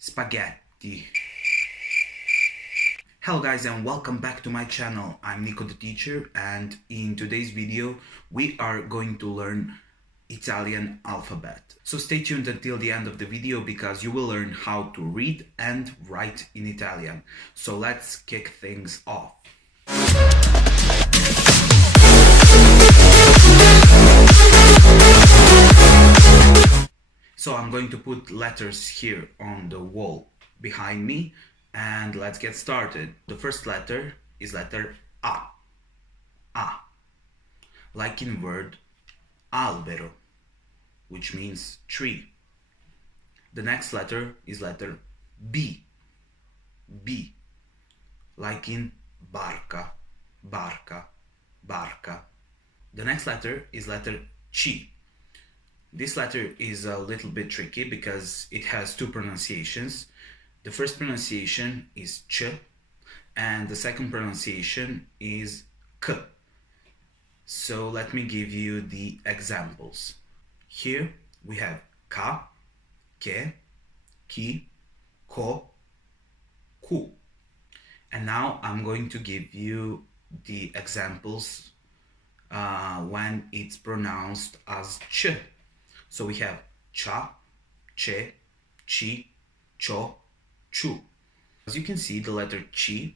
spaghetti. Hello guys and welcome back to my channel. I'm Nico the teacher, and in today's video we are going to learn Italian alphabet. So stay tuned until the end of the video because you will learn how to read and write in Italian. So let's kick things off. So I'm going to put letters here on the wall behind me, and let's get started. The first letter is letter A. A. Like in word albero, which means tree. The next letter is letter B. B. Like in barca, barca, barca. The next letter is letter C. This letter is a little bit tricky because it has two pronunciations. The first pronunciation is ch, and the second pronunciation is k. So let me give you the examples. Here we have ka, ke, ki, ko, ku. And now I'm going to give you the examples when it's pronounced as ch. So we have cha, che, chi, cho, chu. As you can see, the letter chi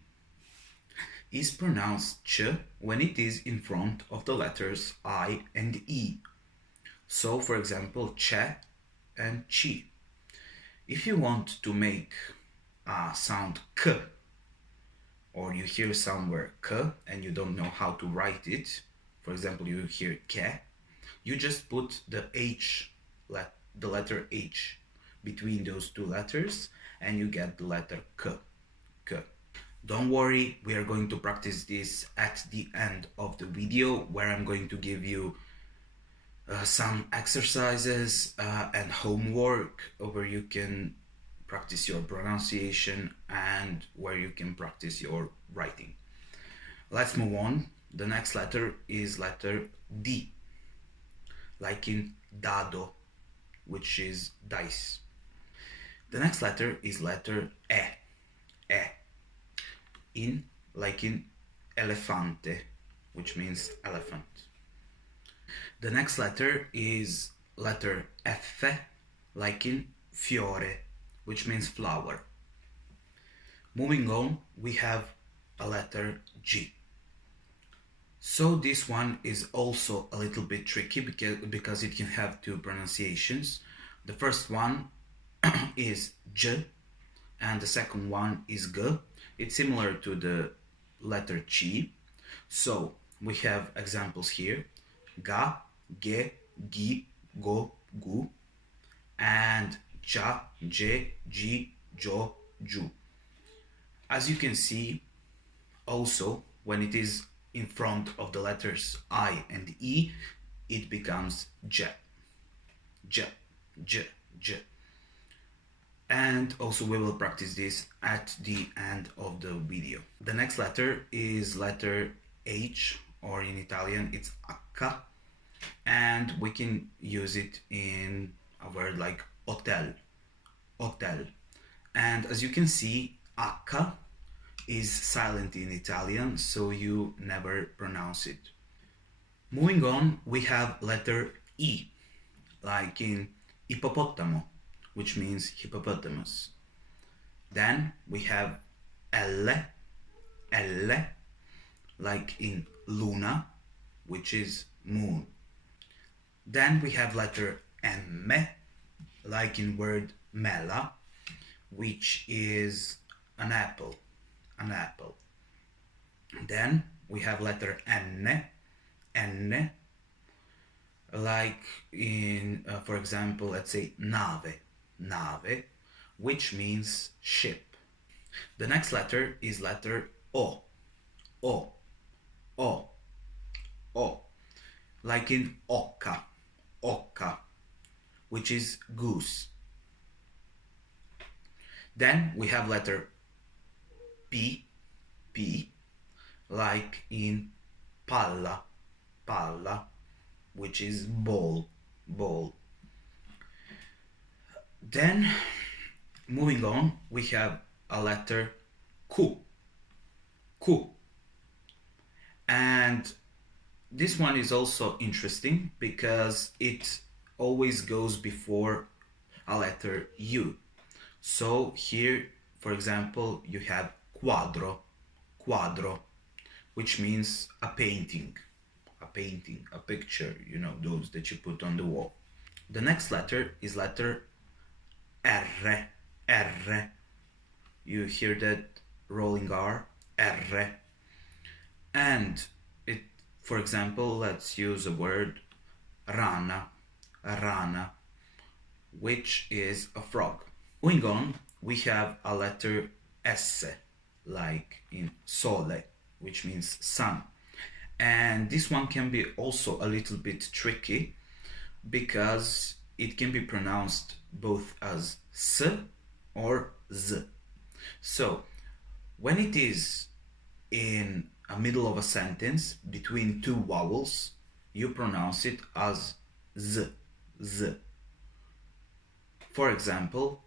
is pronounced ch when it is in front of the letters I and E. So for example, che and chi. If you want to make a sound k, or you hear somewhere k and you don't know how to write it, for example, you hear ke, you just put the H, the letter H between those two letters, and you get the letter K. K. Don't worry, we are going to practice this at the end of the video, where I'm going to give you some exercises and homework where you can practice your pronunciation and where you can practice your writing. Let's move on. The next letter is letter D. Like in dado, which is dice. The next letter is letter E. Like in elefante, which means elephant. The next letter is letter F, like in fiore, which means flower. Moving on, we have a letter G. So this one is also a little bit tricky because it can have two pronunciations. The first one is J and the second one is G. It's similar to the letter Chi. So we have examples here: ga, ge, gi, go, gu, and ja, je, ji, jo, ju. As you can see, also when it is in front of the letters I and E, it becomes J, J, J, J. And also we will practice this at the end of the video. The next letter is letter H, or in Italian it's H, and we can use it in a word like hotel, hotel. And as you can see, H is silent in Italian, so you never pronounce it. Moving on, we have letter E, like in ippopotamo, which means hippopotamus. Then we have L, like in luna, which is moon. Then we have letter M, like in word mela, which is an apple. An apple. Then we have letter N, like in, for example, let's say nave, which means ship. The next letter is letter O, like in occa, which is goose. Then we have letter P, like in palla, which is ball. Then Moving on, we have a letter Q. Q. And this one is also interesting because it always goes before a letter U. So here, for example, you have quadro, quadro, which means a painting, a picture, you know, those that you put on the wall. The next letter is letter R, R. You hear that rolling R, R. And it, for example, let's use a word rana, rana, which is a frog. Going on, we have a letter S, like in sole, which means sun. And this one can be also a little bit tricky because it can be pronounced both as S or Z. So when it is in a middle of a sentence between two vowels, you pronounce it as Z, Z. For example,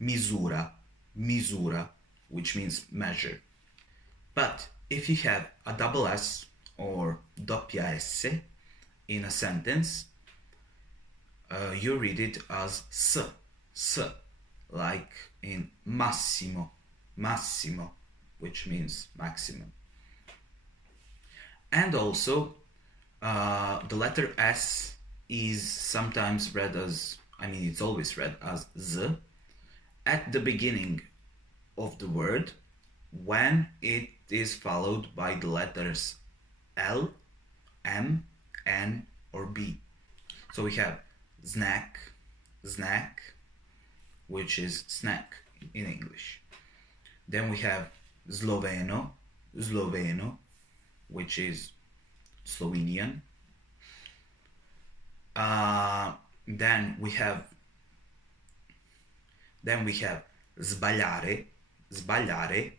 misura, misura, which means measure. But if you have a double S or doppia S in a sentence, you read it as S, S, like in massimo, massimo, which means maximum. And also, the letter S is sometimes read as, it's always read as Z at the beginning of the word when it is followed by the letters L, M, N, or B. So we have snack, snack, which is snack in English. Then we have Sloveno, Sloveno, which is Slovenian. Then we have sbagliare, sbagliare,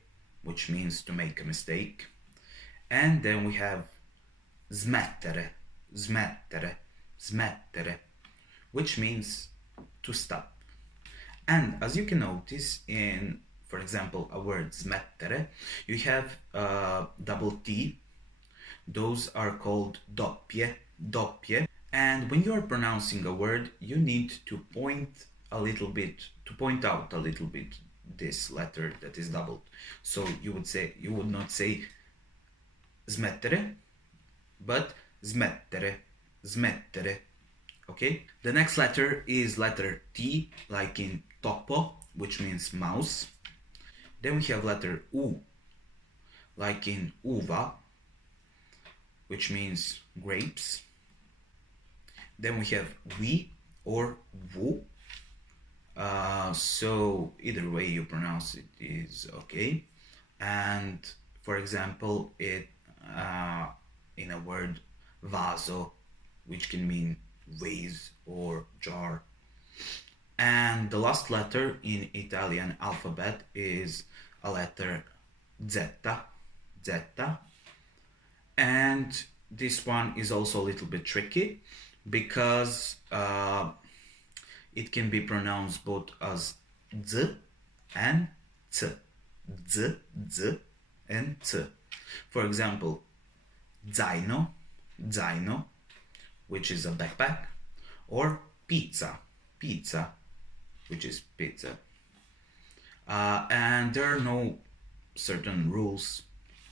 which means to make a mistake. And then we have smettere, smettere, smettere, which means to stop. And as you can notice in, for example, a word smettere, you have double T. Those are called doppie, doppie. And when you are pronouncing a word, you need to point out a little bit this letter that is doubled. So you would not say smettere, but smettere, smettere. Okay? The next letter is letter T, like in topo, which means mouse. Then we have letter U, like in uva, which means grapes. Then we have we or vu. So either way you pronounce it is okay. And for example, it in a word vaso, which can mean vase or jar. And the last letter in Italian alphabet is a letter zeta, zeta. And this one is also a little bit tricky because it can be pronounced both as z and t, z, z, and t. For example, zaino, zaino, which is a backpack, or pizza, pizza, which is pizza. And there are no certain rules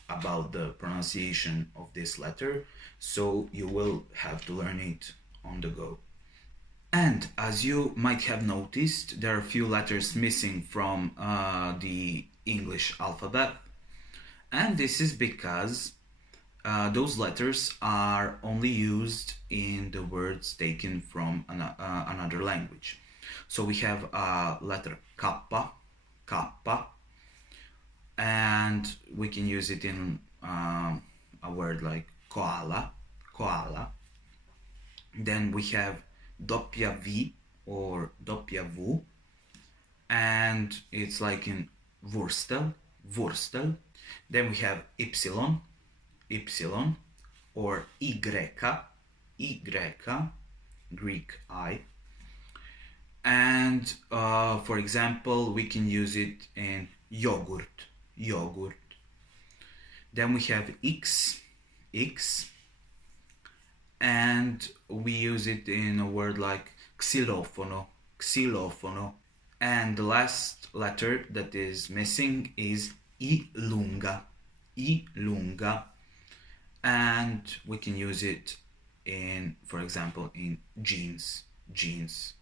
about the pronunciation of this letter, so you will have to learn it on the go. And as you might have noticed, there are a few letters missing from the English alphabet, and this is because those letters are only used in the words taken from another language. So we have letter kappa, kappa, and we can use it in a word like koala, koala. Then we have doppia V or doppia V, and it's like in Wurstel, Wurstel. Then we have Y, Y, or Y, Y, Greek I. And for example, we can use it in yogurt, yogurt. Then we have x, x, and we use it in a word like xylofono, xylofono. And the last letter that is missing is I lunga, I lunga. And we can use it in, for example, in jeans, jeans.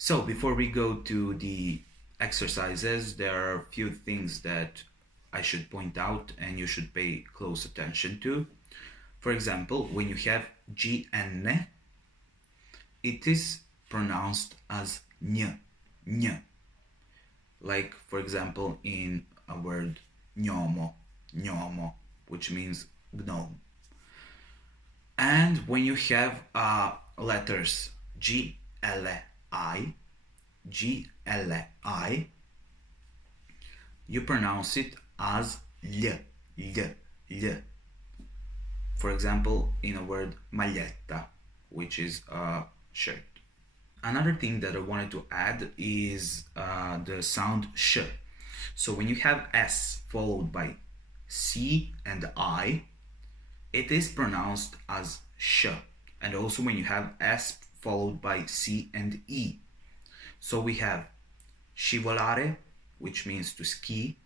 So before we go to the exercises, there are a few things that I should point out and you should pay close attention to. For example, when you have GN, it is pronounced as ny, ny. Like, for example, in a word gnomo, gnomo, which means gnome. And when you have letters GLI, GLI, you pronounce it as L, L, L. For example, in a word maglietta, which is a shirt. Another thing that I wanted to add is the sound sh. So when you have S followed by C and I, it is pronounced as sh. And also when you have S followed by C and E. So we have scivolare, which means to ski,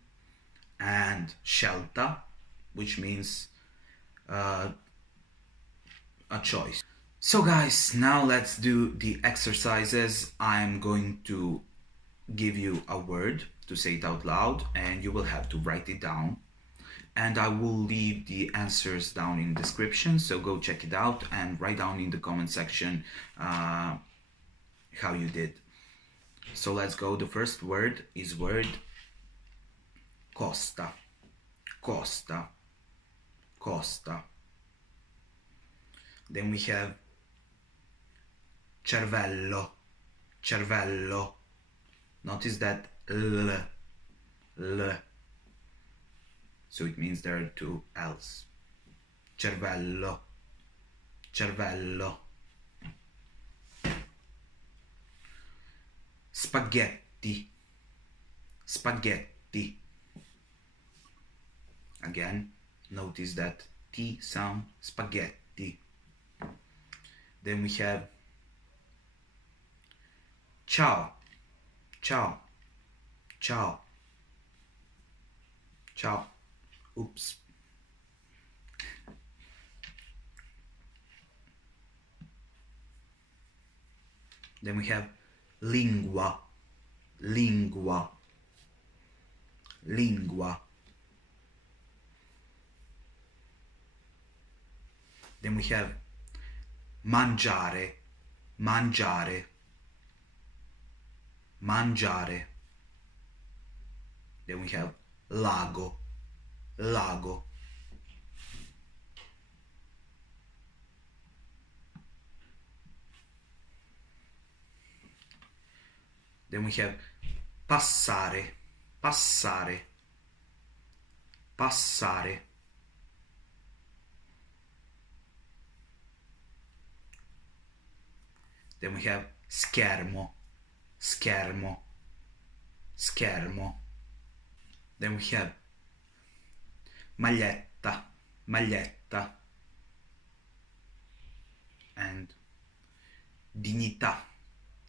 and scelta, which means a choice. So guys, now let's do the exercises. I'm going to give you a word to say it out loud and you will have to write it down. And I will leave the answers down in the description, so go check it out and write down in the comment section how you did. So let's go. The first word is word costa, costa, costa. Then we have cervello, cervello. Notice that L, L. So it means there are two L's. Cervello, cervello. Spaghetti, spaghetti. Again, notice that T sound, spaghetti. Then we have ciao, ciao, ciao, ciao. Oops. Then we have lingua, lingua, lingua. Then we have mangiare, mangiare, mangiare. Then we have lago, lago. Then we have passare, passare, passare. Then we have schermo, schermo, schermo. Then we have maglietta, maglietta. And dignità,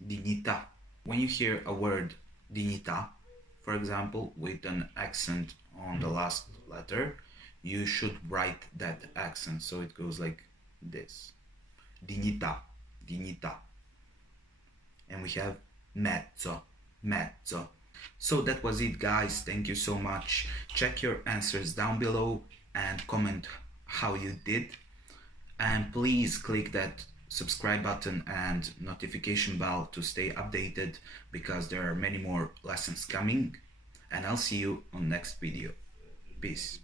dignità. When you hear a word dignità, for example, with an accent on the last letter, you should write that accent. So it goes like this. Dignità, dignità. And we have mezzo, mezzo. So that was it, guys. Thank you so much. Check your answers down below and comment how you did. And please click that subscribe button and notification bell to stay updated, because there are many more lessons coming. And I'll see you on next video. Peace.